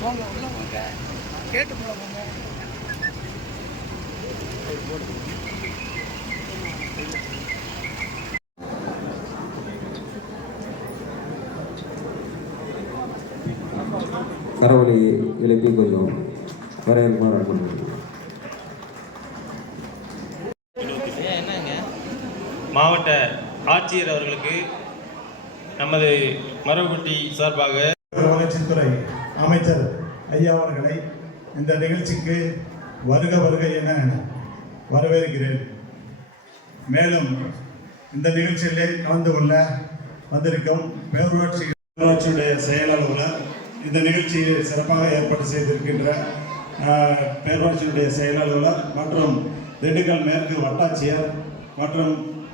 போங்க உள்ள போங்க கேட்டு போல போங்க கரவொலி எழுப்பி கொஞ்சம் அனுப்புகிறேன் மாவட்ட ஆட்சியர் அவர்களுக்கு நமது மரபுக்குட்டி சார்பாக வளர்ச்சித்துறை அமைச்சர் ஐயா அவர்களை இந்த நிகழ்ச்சிக்கு வருக வருக என வரவேற்கிறேன். மேலும் இந்த நிகழ்ச்சியிலே கலந்து கொள்ள வந்திருக்கும் பேரூராட்சி பேரூராட்சியுடைய செயலாளர் இந்த நிகழ்ச்சியை சிறப்பாக ஏற்பாடு செய்திருக்கின்ற பேரூராட்சியினுடைய செயலாளர் மற்றும் திண்டுக்கல் மேற்கு வட்டாட்சியர் மற்றும்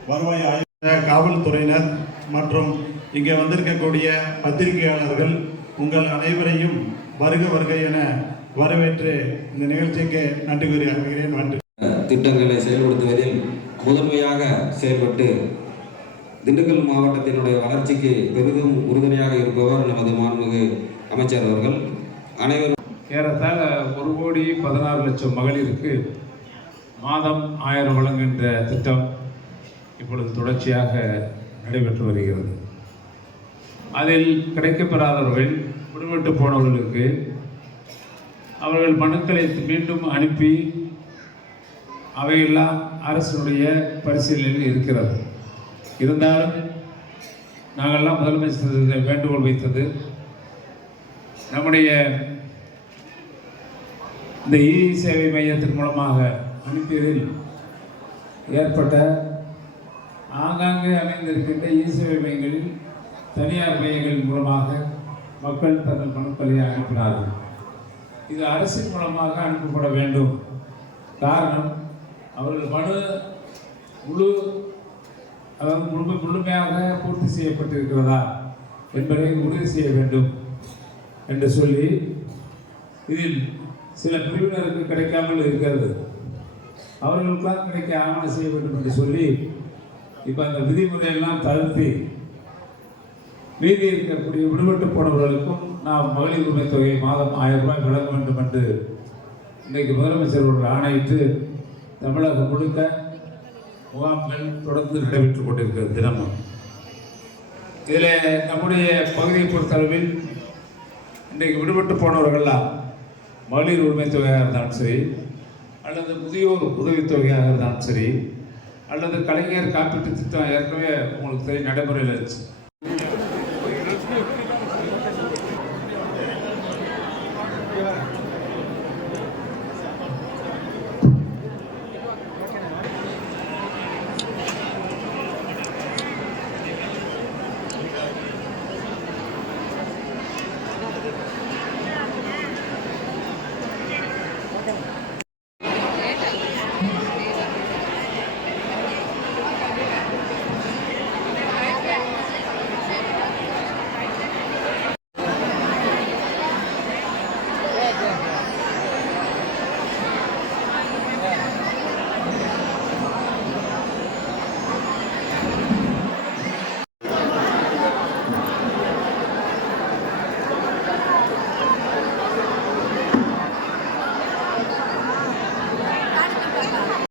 வருவாய் ஆய்வு காவல்துறையினர் மற்றும் இங்கே வந்திருக்கக்கூடிய பத்திரிகையாளர்கள் உங்கள் அனைவரையும் வருக வருக என வரவேற்று இந்த நிகழ்ச்சிக்கு நன்றி கூறி அறிவிக்கிறேன் நன்றி. திட்டங்களை செயல்படுத்துவதில் முதன்மையாக செயல்பட்டு திண்டுக்கல் மாவட்டத்தினுடைய வளர்ச்சிக்கு பெரிதும் உறுதுணையாக இருப்பவர் நமது மாண்புமிகு அமைச்சர் அவர்கள் அனைவரும் ஏறத்தாழ ஒரு கோடி பதினாறு லட்சம் மகளிருக்கு மாதம் ஆயிரம் வழங்குகின்ற திட்டம் இப்பொழுது தொடர்ச்சியாக நடைபெற்று வருகிறது. அதில் கிடைக்கப்பெறாதவர்கள் விடுபட்டு போனவர்களுக்கு அவர்கள் மனுக்களை மீண்டும் அனுப்பி அவையெல்லாம் அரசினுடைய பரிசீலனையில் இருக்கிறது. இருந்தாலும் நாங்கள்லாம் முதலமைச்சர் வேண்டுகோள் வைத்தது நம்முடைய இந்த இ சேவை மையத்தின் மூலமாக அனுப்பியதில் ஏற்பட்ட ஆங்காங்கே அமைந்திருக்கின்ற இ சேவை மையங்களில் தனியார் மையங்கள் மூலமாக மக்கள் தங்கள் மனுக்களை அனுப்பினார்கள். இது அரசின் மூலமாக அனுப்பப்பட வேண்டும். காரணம் அவர்கள் மனு முழு அதாவது முழு முழுமையாக பூர்த்தி செய்யப்பட்டிருக்கிறதா என்பதை உறுதி செய்ய வேண்டும். என்று சொல்லி இதில் சில பிரிவினருக்கு கிடைக்காமல் இருக்கிறது. அவர்களுக்கெல்லாம் கிடைக்க ஆவணம் செய்ய வேண்டும் என்று சொல்லி இப்போ அந்த விதிமுறையெல்லாம் தளர்த்தி மீதி இருக்கக்கூடிய விடுபட்டு போனவர்களுக்கும் நாம் மகளிர் உரிமை தொகை மாதம் ஆயிரம் ரூபாய் வழங்க வேண்டும் என்று இன்றைக்கு முதலமைச்சர் ஒரு ஆணையிட்டு தமிழகம் முழுக்க முகாம்கள் தொடர்ந்து நடைபெற்றுக் கொண்டிருக்கிறது தினமும். இதில் நம்முடைய பகுதியை பொறுத்தளவில் இன்றைக்கு விடுபட்டு போனவர்கள்லாம் மகளிர் உரிமை தொகையாக இருந்தாலும் சரி அல்லது முதியோர் உதவித்தொகையாக இருந்தாலும் சரி அல்லது கலைஞர் காப்பீட்டு திட்டம் ஏற்கனவே உங்களுக்கு தெரியும் நடைமுறையில் இருந்துச்சு.